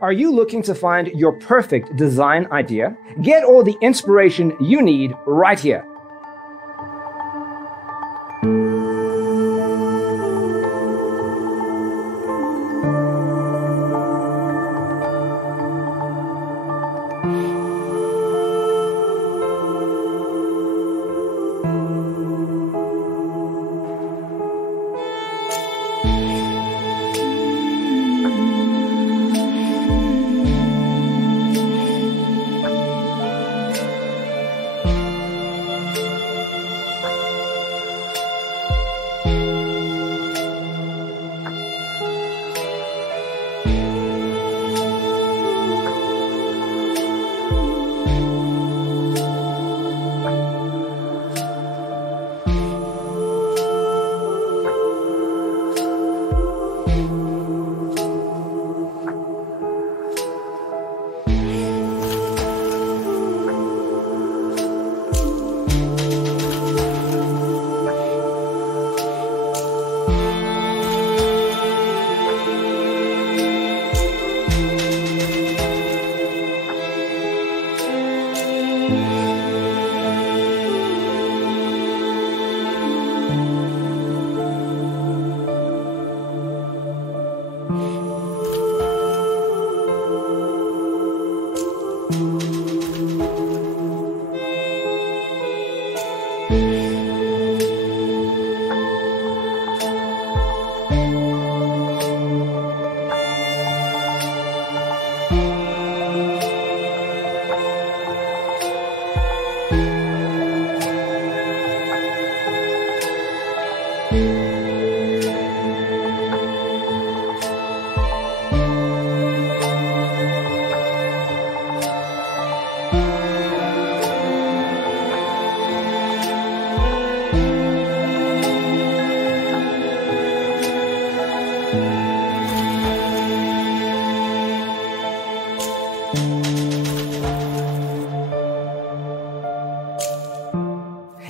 Are you looking to find your perfect design idea? Get all the inspiration you need right here.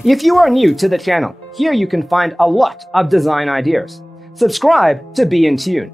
If you are new to the channel, here you can find a lot of design ideas. Subscribe to be in tune.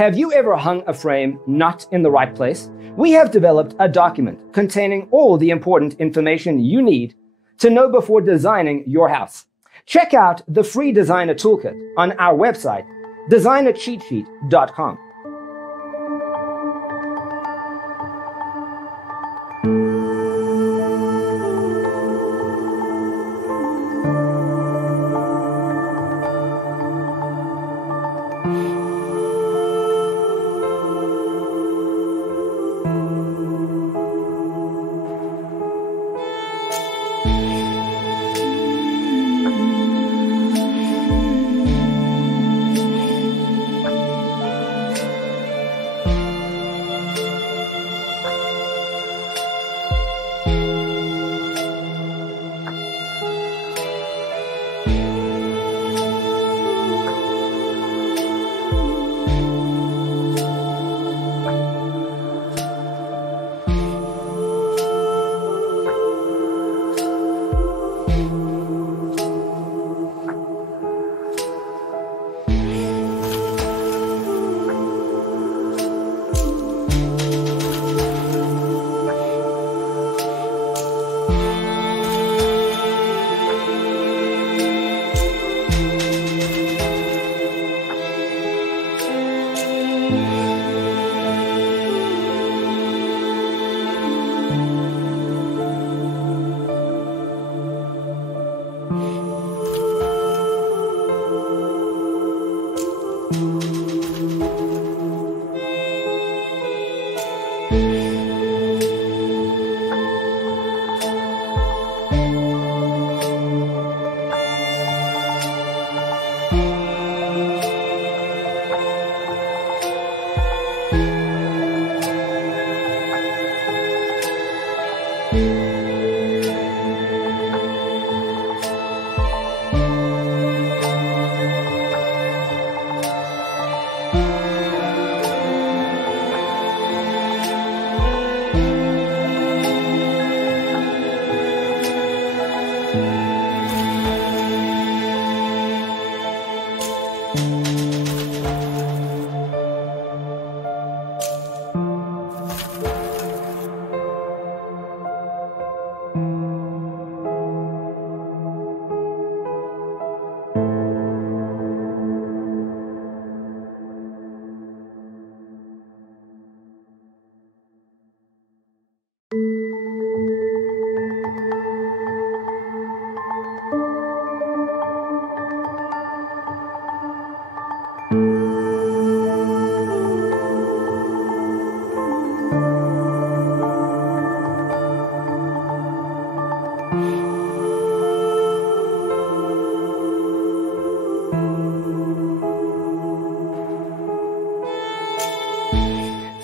Have you ever hung a frame not in the right place? We have developed a document containing all the important information you need to know before designing your house. Check out the free designer toolkit on our website, designercheatsheet.com.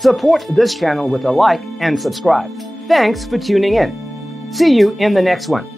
Support this channel with a like and subscribe. Thanks for tuning in. See you in the next one.